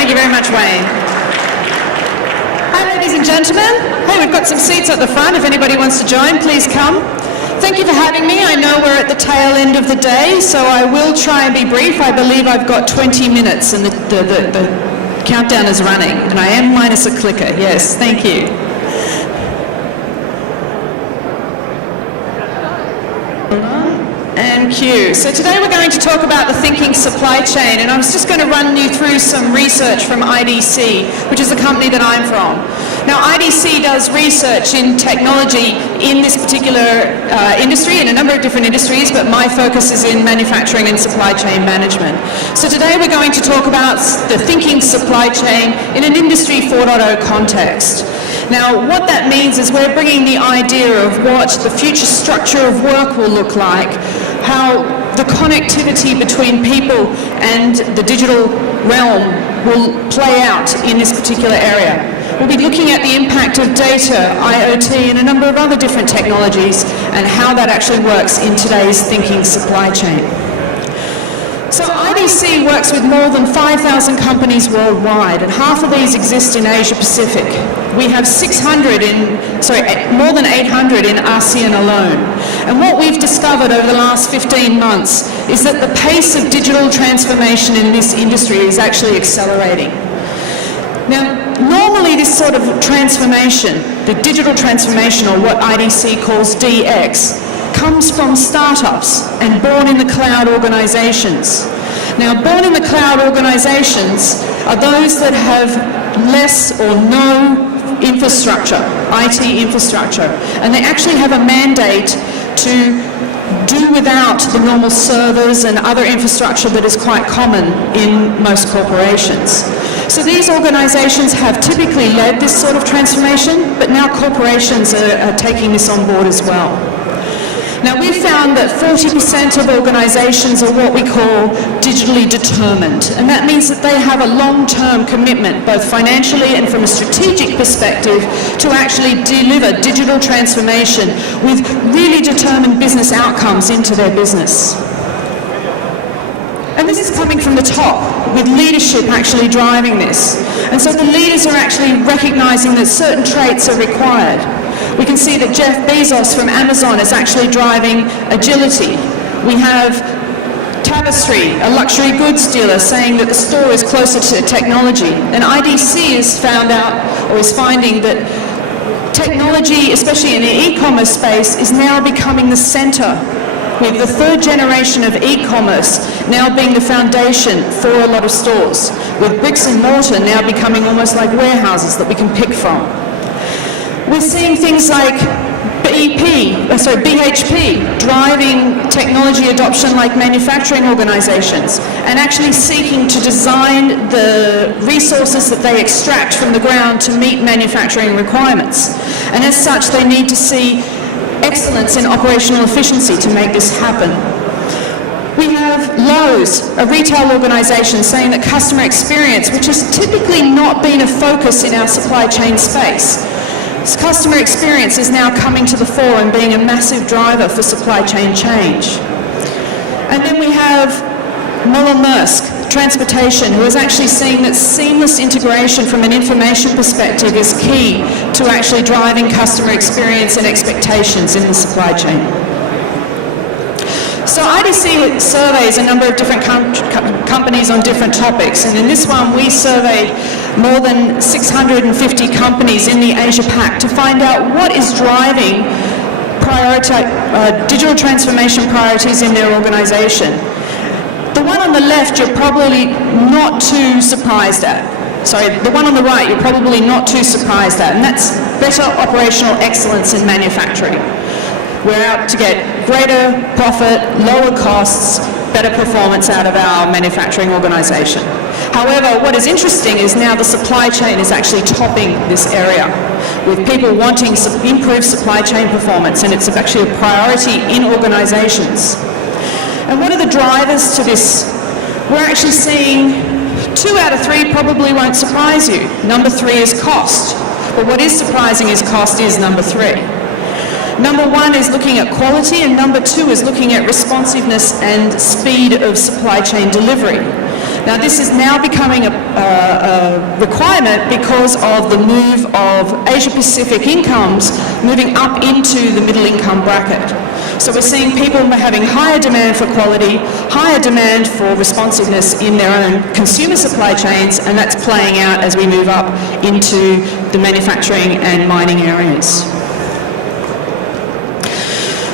Thank you very much, Wayne. Hi, ladies and gentlemen. Hey, we've got some seats at the front. If anybody wants to join, please come. Thank you for having me. I know we're at the tail end of the day, so I will try and be brief. I believe I've got 20 minutes and the countdown is running, and I am minus a clicker. Yes, thank you. And cue. So today we're going to talk about the thinking supply chain, and I was just going to run you through some research from IDC, which is the company that I'm from. Now, IDC does research in technology in this particular industry, in a number of different industries, but my focus is in manufacturing and supply chain management. So today we're going to talk about the thinking supply chain in an Industry 4.0 context. Now, what that means is we're bringing the idea of what the future structure of work will look like, how the connectivity between people and the digital realm will play out in this particular area. We'll be looking at the impact of data, IoT, and a number of other different technologies, and how that actually works in today's thinking supply chain. So IDC works with more than 5,000 companies worldwide, and half of these exist in Asia Pacific. We have more than 800 in ASEAN alone. And what we've discovered over the last 15 months is that the pace of digital transformation in this industry is actually accelerating. Now, normally this sort of transformation, the digital transformation, or what IDC calls DX, comes from startups and born in the cloud organizations. Now, born in the cloud organizations are those that have less or no infrastructure, IT infrastructure, and they actually have a mandate to do without the normal servers and other infrastructure that is quite common in most corporations. So these organizations have typically led this sort of transformation, but now corporations are taking this on board as well. Now, we've found that 40% of organizations are what we call digitally determined, and that means that they have a long-term commitment, both financially and from a strategic perspective, to actually deliver digital transformation with really determined business outcomes into their business. And this is coming from the top, with leadership actually driving this. And so the leaders are actually recognizing that certain traits are required. We can see that Jeff Bezos from Amazon is actually driving agility. We have Tapestry, a luxury goods dealer, saying that the store is closer to technology. And IDC has found out, or is finding, that technology, especially in the e-commerce space, is now becoming the center, with the third generation of e-commerce now being the foundation for a lot of stores, with bricks and mortar now becoming almost like warehouses that we can pick from. We're seeing things like BHP driving technology adoption like manufacturing organizations, and actually seeking to design the resources that they extract from the ground to meet manufacturing requirements. And as such, they need to see excellence in operational efficiency to make this happen. We have Lowe's, a retail organization, saying that customer experience, which has typically not been a focus in our supply chain space, customer experience is now coming to the fore and being a massive driver for supply chain change. And then we have Maersk, transportation, who is actually seeing that seamless integration from an information perspective is key to actually driving customer experience and expectations in the supply chain. So IDC surveys a number of different companies on different topics, and in this one we surveyed more than 650 companies in the Asia-Pac to find out what is driving digital transformation priorities in their organization. The one on the left you're probably not too surprised at. Sorry, the one on the right you're probably not too surprised at, and that's better operational excellence in manufacturing. We're out to get greater profit, lower costs, better performance out of our manufacturing organization. However, what is interesting is now the supply chain is actually topping this area, with people wanting improved supply chain performance, and it's actually a priority in organizations. And what are the drivers to this? We're actually seeing 2 out of 3 probably won't surprise you. Number 3 is cost. But what is surprising is cost is number 3. Number 1 is looking at quality, and number 2 is looking at responsiveness and speed of supply chain delivery. Now, this is now becoming a requirement because of the move of Asia-Pacific incomes moving up into the middle income bracket. So we're seeing people having higher demand for quality, higher demand for responsiveness in their own consumer supply chains, and that's playing out as we move up into the manufacturing and mining areas.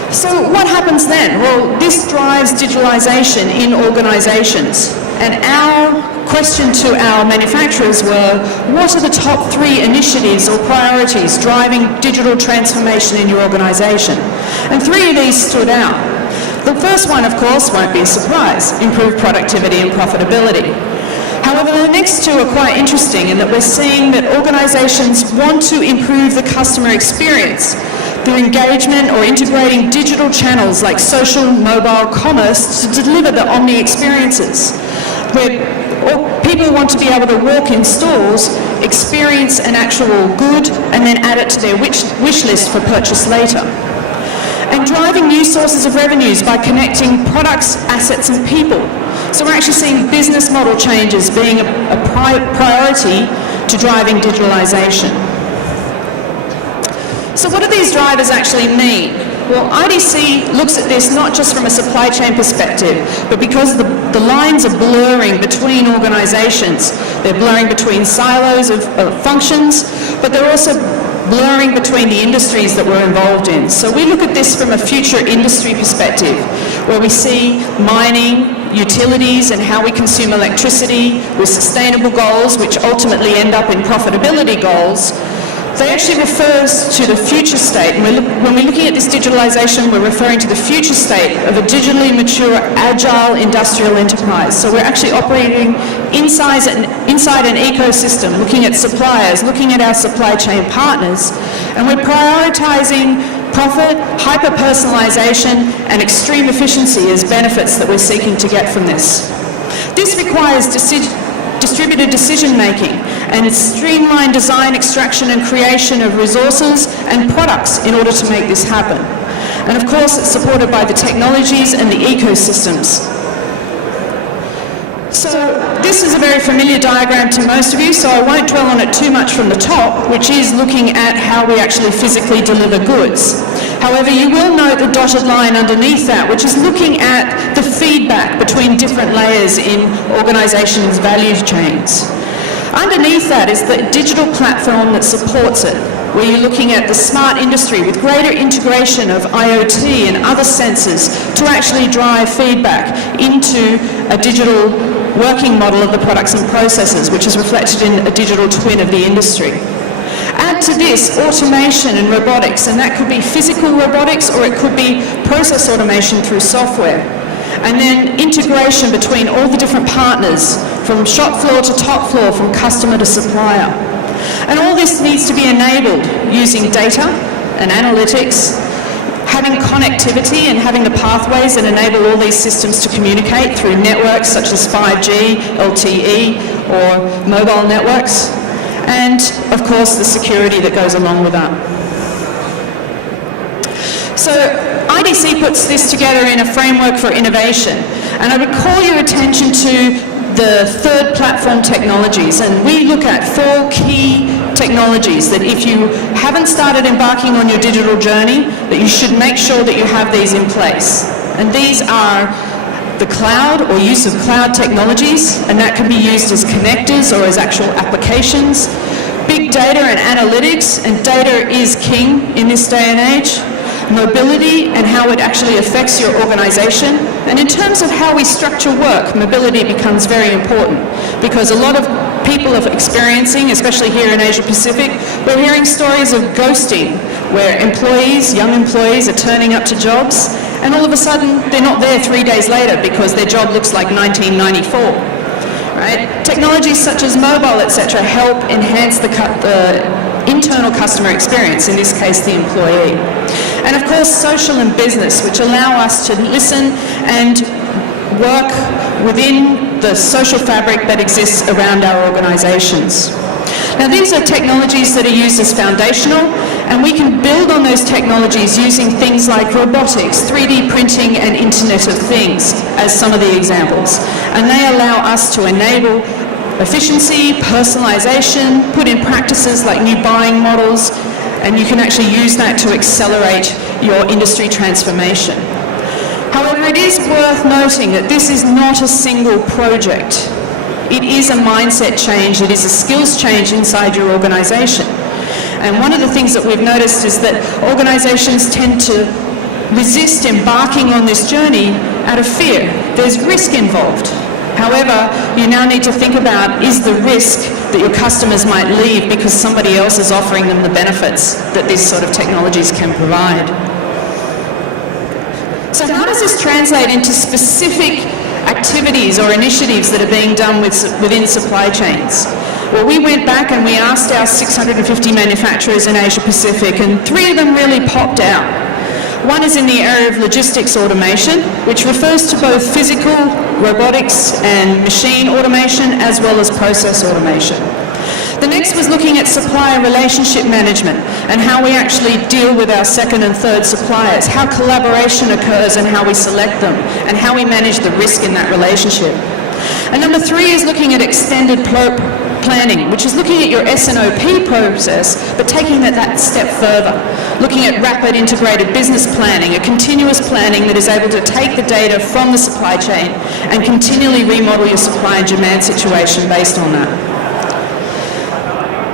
So what happens then? Well, this drives digitalization in organizations. And our question to our manufacturers were, what are the top 3 initiatives or priorities driving digital transformation in your organization? And 3 of these stood out. The first one, of course, won't be a surprise: improve productivity and profitability. However, the next 2 are quite interesting in that we're seeing that organizations want to improve the customer experience through engagement or integrating digital channels like social, mobile, commerce to deliver the omni experiences, where people want to be able to walk in stores, experience an actual good, and then add it to their wish list for purchase later. And driving new sources of revenues by connecting products, assets, and people. So we're actually seeing business model changes being a priority to driving digitalization. So what do these drivers actually mean? Well, IDC looks at this not just from a supply chain perspective, but because the lines are blurring between organizations. They're blurring between silos of functions, but they're also blurring between the industries that we're involved in. So we look at this from a future industry perspective, where we see mining, utilities, and how we consume electricity with sustainable goals, which ultimately end up in profitability goals. They actually refers to the future state. And when we're looking at this digitalization, we're referring to the future state of a digitally mature, agile industrial enterprise. So we're actually operating inside an ecosystem, looking at suppliers, looking at our supply chain partners, and we're prioritizing profit, hyper-personalization, and extreme efficiency as benefits that we're seeking to get from this. This requires distributed decision-making and streamlined design, extraction, and creation of resources and products in order to make this happen. And of course, it's supported by the technologies and the ecosystems. So this is a very familiar diagram to most of you, so I won't dwell on it too much from the top, which is looking at how we actually physically deliver goods. However, you will note the dotted line underneath that, which is looking at the feedback between different layers in organizations' value chains. Underneath that is the digital platform that supports it, where you're looking at the smart industry with greater integration of IoT and other sensors to actually drive feedback into a digital working model of the products and processes, which is reflected in a digital twin of the industry. Add to this automation and robotics, and that could be physical robotics or it could be process automation through software. And then integration between all the different partners, from shop floor to top floor, from customer to supplier. And all this needs to be enabled using data and analytics, having connectivity and having the pathways that enable all these systems to communicate through networks such as 5G, LTE, or mobile networks, and of course the security that goes along with that. So IDC puts this together in a framework for innovation, and I would call your attention to the third platform technologies, and we look at 4 key technologies that if you haven't started embarking on your digital journey, that you should make sure that you have these in place. And these are the cloud or use of cloud technologies, and that can be used as connectors or as actual applications. Big data and analytics, and data is king in this day and age. Mobility and how it actually affects your organization. And in terms of how we structure work, mobility becomes very important because a lot of people are experiencing, especially here in Asia Pacific, we're hearing stories of ghosting, where employees, young employees, are turning up to jobs and all of a sudden they're not there 3 days later because their job looks like 1994. Right? Technologies such as mobile, etc., help enhance the internal customer experience, in this case the employee. And of course social and business, which allow us to listen and work within the social fabric that exists around our organizations. Now these are technologies that are used as foundational, And we can build on those technologies using things like robotics, 3D printing, and Internet of Things as some of the examples. And they allow us to enable efficiency, personalization, put in practices like new buying models, and you can actually use that to accelerate your industry transformation. However, it is worth noting that this is not a single project. It is a mindset change, it is a skills change inside your organization. And one of the things that we've noticed is that organizations tend to resist embarking on this journey out of fear. There's risk involved. However, you now need to think about, is the risk that your customers might leave because somebody else is offering them the benefits that these sort of technologies can provide? So how does this translate into specific activities or initiatives that are being done within supply chains? Well, we went back and we asked our 650 manufacturers in Asia Pacific, and 3 of them really popped out. One is in the area of logistics automation, which refers to both physical, robotics, and machine automation, as well as process automation. The next was looking at supplier relationship management and how we actually deal with our second and third suppliers, how collaboration occurs and how we select them, and how we manage the risk in that relationship. And number 3 is looking at extended planning, which is looking at your S&OP process, but taking that step further, looking at rapid integrated business planning, a continuous planning that is able to take the data from the supply chain and continually remodel your supply and demand situation based on that.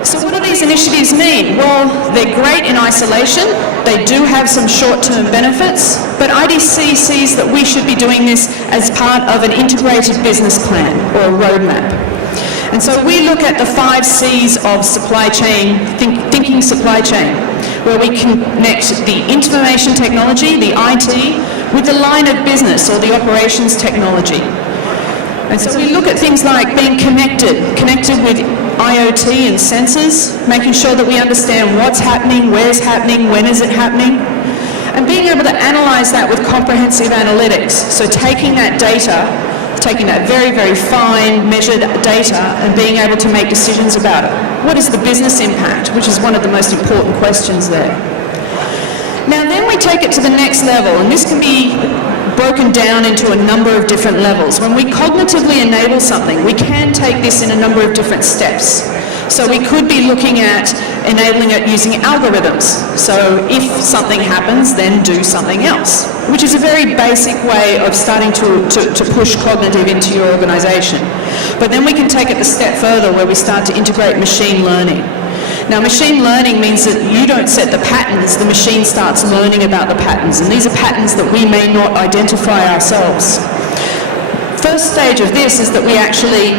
So what do these initiatives mean? Well, they're great in isolation. They do have some short-term benefits, but IDC sees that we should be doing this as part of an integrated business plan or a roadmap. And so we look at the 5 C's of supply chain, thinking supply chain, where we connect the information technology, the IT, with the line of business or the operations technology. And so we look at things like being connected with IoT and sensors, making sure that we understand what's happening, where's happening, when is it happening, and being able to analyze that with comprehensive analytics. So taking that data, taking that very, very fine, measured data, and being able to make decisions about it. What is the business impact, which is one of the most important questions there. Now then we take it to the next level, and this can be broken down into a number of different levels. When we cognitively enable something, we can take this in a number of different steps. So we could be looking at enabling it using algorithms. So if something happens, then do something else, which is a very basic way of starting to push cognitive into your organization. But then we can take it a step further where we start to integrate machine learning. Now, machine learning means that you don't set the patterns, the machine starts learning about the patterns, and these are patterns that we may not identify ourselves. First stage of this is that we actually